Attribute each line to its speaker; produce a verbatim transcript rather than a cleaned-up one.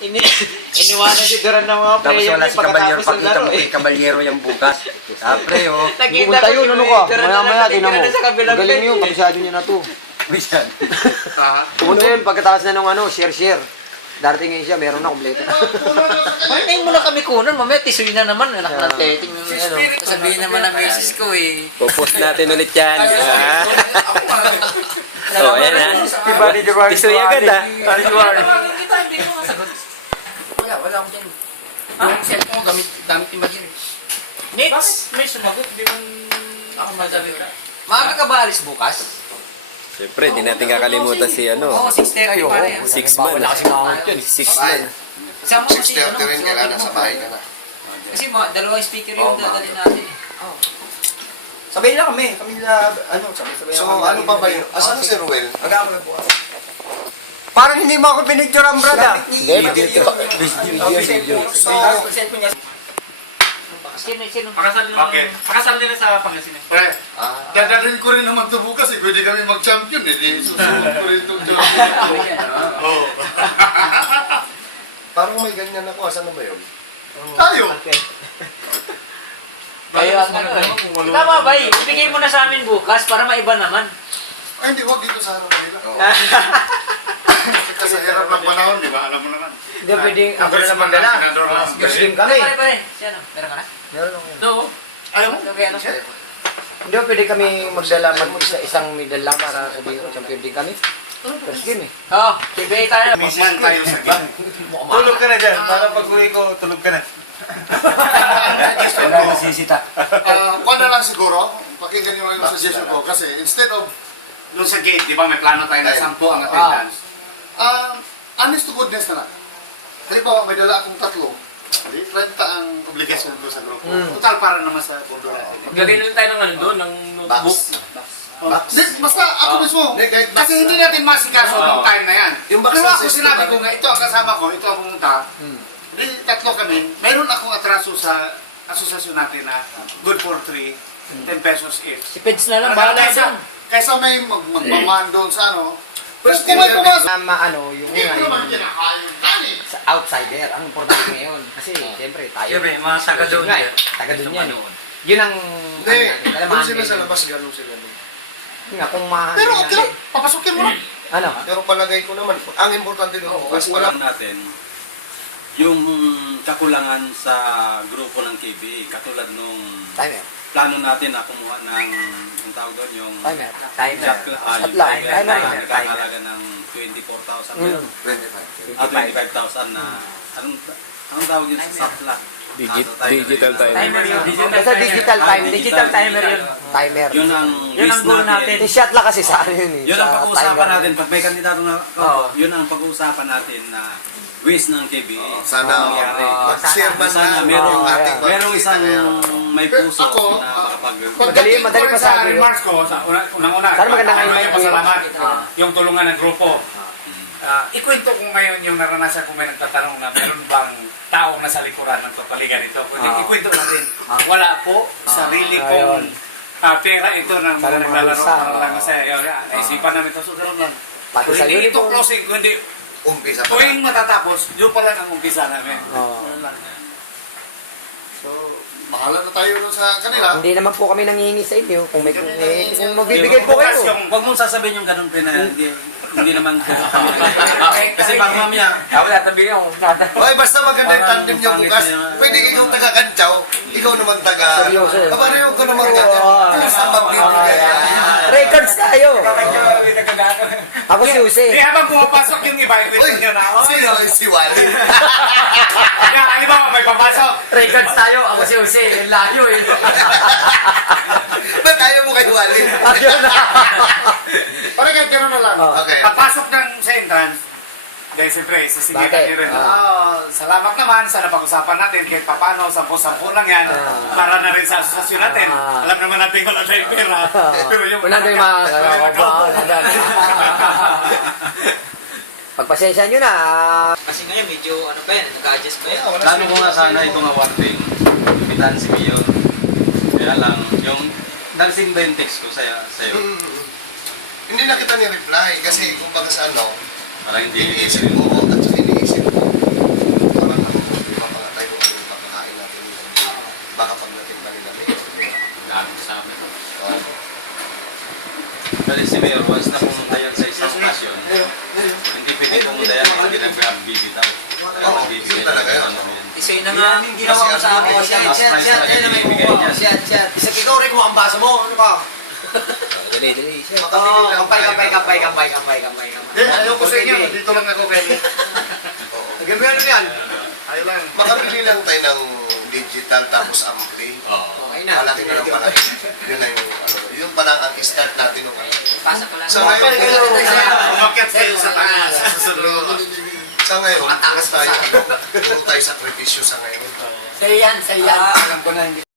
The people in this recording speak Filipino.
Speaker 1: Ini iniwanan si Duran ng mga
Speaker 2: Tapos
Speaker 1: player
Speaker 2: wala
Speaker 1: niya
Speaker 2: si Caballero,
Speaker 1: pagkatapos ng
Speaker 2: pakita
Speaker 1: laro
Speaker 2: mo
Speaker 1: eh.
Speaker 2: kay Caballero yung bukas. Tapre, oh.
Speaker 1: Nakita
Speaker 3: Pupunta
Speaker 1: ko
Speaker 3: yun,
Speaker 1: si
Speaker 3: ano ka?
Speaker 1: Duran na
Speaker 3: Maya maya,
Speaker 1: nakatira
Speaker 3: tinan mo.
Speaker 1: na sa kabilang
Speaker 3: Galing
Speaker 1: bench
Speaker 3: yun,
Speaker 1: eh.
Speaker 3: kabisado niya na to.
Speaker 2: Bisan.
Speaker 3: Pumunta yun, pagkatapos na nung ano, share-share. Darating ngayon siya, meron na kompleto na.
Speaker 1: Parang mo na kami kunan, mamaya tisoy na naman, anak ng teting yung ano.
Speaker 4: Sabihin naman ng misis ko eh.
Speaker 5: Popost natin ulit yan. Ah.
Speaker 4: Oh,
Speaker 5: ayan ha.
Speaker 3: Diba ni Gerard?
Speaker 5: Tisoy agad ha.
Speaker 4: Wala, wala ako dyan. Yung cellphone ko, gamit, gamit yung bagay.
Speaker 1: Next, may sumagot, di man
Speaker 4: Ako masabi ko. Maaga ka ba alis bukas?
Speaker 5: Siyempre, di natin kakalimutan si
Speaker 4: Oo,
Speaker 5: ano.
Speaker 4: six thirty pa rin.
Speaker 5: Six man.
Speaker 3: Wala kasi makamot yun.
Speaker 5: Six man.
Speaker 4: Isama mo si ano,
Speaker 6: six thirty rin,
Speaker 4: si
Speaker 6: kailangan
Speaker 4: Otto
Speaker 6: nasa
Speaker 4: mo.
Speaker 6: bahay ka na.
Speaker 4: Kasi mga dalawang speaker yung dadalhin natin eh.
Speaker 2: Sabay lang kami. Kami na, ano, sabay-sabay
Speaker 6: So,
Speaker 2: kami.
Speaker 6: ano pa ba yun? Asan na si Ruel?
Speaker 2: Aga ako nagbukas. Parang hindi mo ako pinicturean, brada.
Speaker 3: Hindi, video. Video.
Speaker 6: So,
Speaker 1: Sino, sino?
Speaker 7: Pakasal din
Speaker 6: Bakit?
Speaker 7: Pakasal din sa Pangasinan.
Speaker 6: pre, dadalhin ko rin naman ito bukas eh. Pwede kami mag-champion eh. Di susunod ko rin itong champion. Oo. Parang may ganyan ako. Asan na ba yun? Tayo!
Speaker 1: Kayo ang ano eh. Tama ba eh, ibigay mo na sa amin bukas para maiba naman.
Speaker 6: Ay, hindi. Huwag dito sa harap nila. Kasi hirap ng panahon, di ba? Alam mo naman.
Speaker 3: Hindi pwedeng ako na naman dala. Muslim kami.
Speaker 4: Pare, pare. Si ano? Meron ka na?
Speaker 3: Meron ako.
Speaker 4: No.
Speaker 6: Ayaw mo?
Speaker 4: Okay, ano?
Speaker 3: Hindi pwede kami magdala mag-isa isang medal lang para sabihin ko, champion din kami. First game eh.
Speaker 1: Oh, ibigay tayo.
Speaker 6: Magman tayo sa game.
Speaker 7: Tulog ka na dyan. Para pag uwi ko, tulog ka na.
Speaker 2: Wala na sisita.
Speaker 6: Ah, kuha na lang siguro. Pakinggan nyo lang yung suggestion ko. Kasi instead of
Speaker 8: Doon sa gate, di ba may plano tayo na sampu ang attendance?
Speaker 6: Ah, honest to goodness na lang. Halimbawa, may dala akong tatlo. Di, thirty ang obligation ko sa grupo.
Speaker 8: Total para naman sa bundo natin.
Speaker 7: Maglagay na lang tayo ng ano doon, ng notebook.
Speaker 6: Box. Di, basta ako mismo.
Speaker 8: Kasi hindi natin masikaso
Speaker 6: Oo.
Speaker 8: ng time na yan.
Speaker 6: Yung box
Speaker 8: Pero
Speaker 6: na
Speaker 8: ako
Speaker 6: system
Speaker 8: sinabi
Speaker 6: natin.
Speaker 8: ko nga, ito ang kasama ko, ito ang pumunta. Di, tatlo kami. Meron akong atraso sa asosasyon natin na good for three, ten pesos each.
Speaker 1: Si Peds na lang, bahala
Speaker 8: Kaysa,
Speaker 1: dyan.
Speaker 8: kaysa may mag magmaman doon sa ano.
Speaker 6: Pero
Speaker 8: kung may pumasok,
Speaker 3: Tama ano, yung
Speaker 6: hindi
Speaker 3: nga
Speaker 6: ko naman
Speaker 3: yung
Speaker 6: kinakain. Honey!
Speaker 3: sa outsider. Ang importante ngayon. Kasi siyempre tayo.
Speaker 7: Siyempre, mga taga doon
Speaker 3: nga,
Speaker 7: yan.
Speaker 3: eh. Taga doon yan. eh. Yun ang
Speaker 6: Hindi,
Speaker 3: ano natin,
Speaker 6: kung
Speaker 3: kalamahan
Speaker 6: sila sa
Speaker 3: ngayon.
Speaker 6: labas, ganun sila.
Speaker 3: Yun nga, kung mahal.
Speaker 6: Pero okay lang, papasukin mo lang.
Speaker 3: Ano?
Speaker 6: Pero palagay ko naman, ang importante doon, bukas wala.
Speaker 9: Alam natin yung kakulangan sa grupo ng K B A, katulad nung
Speaker 3: Timer.
Speaker 9: plano natin na kumuha ng ang tawag doon yung
Speaker 3: Timer. Timer.
Speaker 9: shot, ah, yung
Speaker 3: Supply.
Speaker 9: timer,
Speaker 3: Timer.
Speaker 9: na
Speaker 3: Timer.
Speaker 9: nagkakalaga ng twenty-four thousand
Speaker 3: Mm.
Speaker 9: ah, twenty-five thousand na anong, anong tawag yun sa sapla?
Speaker 5: Digit,
Speaker 9: Ah, timer
Speaker 5: digital
Speaker 9: yun.
Speaker 5: time.
Speaker 1: Timer yun.
Speaker 3: Basta digital
Speaker 9: Ah,
Speaker 3: time. Digital timer yun.
Speaker 9: yun.
Speaker 3: Timer.
Speaker 9: Yun ang
Speaker 1: Yun ang
Speaker 9: wish
Speaker 1: goal natin.
Speaker 3: Yung shot lang kasi sa ano yun eh.
Speaker 9: Yun
Speaker 3: sa
Speaker 9: ang pag-uusapan
Speaker 3: timer.
Speaker 9: natin pag may kandidato na
Speaker 3: Oo.
Speaker 9: yun ang pag-uusapan natin na wish ng K B A.
Speaker 6: Sana,
Speaker 9: Ang mangyari.
Speaker 6: mag-share man
Speaker 9: Sana
Speaker 6: lang
Speaker 9: merong,
Speaker 6: yung ating
Speaker 9: merong isang may puso
Speaker 6: Ako,
Speaker 9: na makapag...
Speaker 3: Madali, madali pa sa akin yun.
Speaker 7: remarks ko, sa una, unang-una,
Speaker 3: Sana maganda nga yung
Speaker 7: ano
Speaker 3: mic.
Speaker 7: pasalamat,
Speaker 3: Ah.
Speaker 7: yung tulungan ng grupo. Ah, ikwento ko ngayon yung naranasan ko may nagtatanong na meron bang taong nasa likuran ng kapaligan ito. Pwede
Speaker 3: Ah.
Speaker 7: ikwento natin. Wala po, sarili
Speaker 3: Ah,
Speaker 7: kong
Speaker 3: ayun.
Speaker 7: ah, pera ito ng
Speaker 3: Sana
Speaker 7: mga
Speaker 3: mga
Speaker 7: naglalaro
Speaker 3: bulsa.
Speaker 7: para lang masaya. Yun, ah, naisipan namin ito susunod lang.
Speaker 3: Pati sa
Speaker 7: Hindi ito
Speaker 3: uniform.
Speaker 7: closing, kundi
Speaker 6: umpisa pa.
Speaker 7: tuwing matatapos, yun pa lang ang umpisa namin.
Speaker 3: Oo.
Speaker 7: Yun lang.
Speaker 6: So, bahala na tayo dun sa kanila.
Speaker 3: Hindi naman po kami nangihingi sa inyo. Kung may kung, eh, kung magbibigay po
Speaker 9: Bukas
Speaker 3: kayo.
Speaker 9: yung, huwag mong sasabihin yung ganun, pre, na hindi, hindi naman kami. Kasi baka mamaya,
Speaker 3: Ako na tabihin yung
Speaker 6: Hoy, basta maganda yung tandem niyo bukas. Pwede ikaw taga-kantsaw, ikaw naman taga...
Speaker 3: Seryoso eh.
Speaker 6: Pareho ko naman taga... Basta magbibigay.
Speaker 3: Records tayo. Ako si Jose.
Speaker 7: Di habang pumapasok yung iba, ikwento
Speaker 6: Uy,
Speaker 7: nyo na, oh,
Speaker 6: sino yung si Wally?
Speaker 7: yan, halimbawa may papasok.
Speaker 3: Records tayo. Ako si Jose. Layo eh.
Speaker 6: Ba't ayaw mo kay Wally?
Speaker 3: Ayun na.
Speaker 8: Parang kahit gano'n na lang.
Speaker 6: Okay.
Speaker 7: Pagpasok ng sa entrance, dahil siyempre, sisigitan
Speaker 3: Bakit?
Speaker 7: nyo rin.
Speaker 3: Ah.
Speaker 7: Ah, salamat naman sa napag-usapan natin kahit papano, sampu-sampu lang yan.
Speaker 3: Ah.
Speaker 7: Para na rin sa asosasyon natin.
Speaker 3: Ah.
Speaker 7: Alam naman natin wala tayong pera. Pero yung...
Speaker 3: Wala tayong mga pagpasensya nyo na.
Speaker 4: Kasi ngayon medyo ano pa yan, nag-adjust pa yan.
Speaker 9: plano ko nga sana ito nga one thing, imbitahan si Mio. Kaya lang, yung, nagsing ba yung text ko sa'yo? sa'yo?
Speaker 6: Hindi na kita ni-reply kasi kung baga sa ano,
Speaker 9: Parang hindi,
Speaker 6: iniisip ko at saka iniisip ko.
Speaker 1: na nga ang ginawa mo sa akin.
Speaker 3: Oh, siya, siya, siya, siya na may mukha. Siya, siya. Isa ikaw rin mo ang baso mo. Ano ka?
Speaker 5: Dali, dali. Siya.
Speaker 3: Oh, kampay, kampay, kampay, kampay, kampay, kampay, kampay.
Speaker 8: Hindi, ayaw ko sa inyo. Dito lang ako, Kenny.
Speaker 3: Naging mo ano yan?
Speaker 8: Ayaw lang.
Speaker 2: Makabili lang tayo ng digital tapos ampli.
Speaker 3: Okay na.
Speaker 2: Malaki na lang pala. Yun na yung, ano, yun pala ang start natin nung ano.
Speaker 1: Pasa ko lang.
Speaker 2: Sa ngayon,
Speaker 8: Umakyat kayo sa taas. Sa susunod.
Speaker 2: sa ngayon, puro tayo, ano, puro tayo sakripisyo sa ngayon.
Speaker 1: Sa'yo yan, sa'yo yan.
Speaker 3: Alam ko na hindi.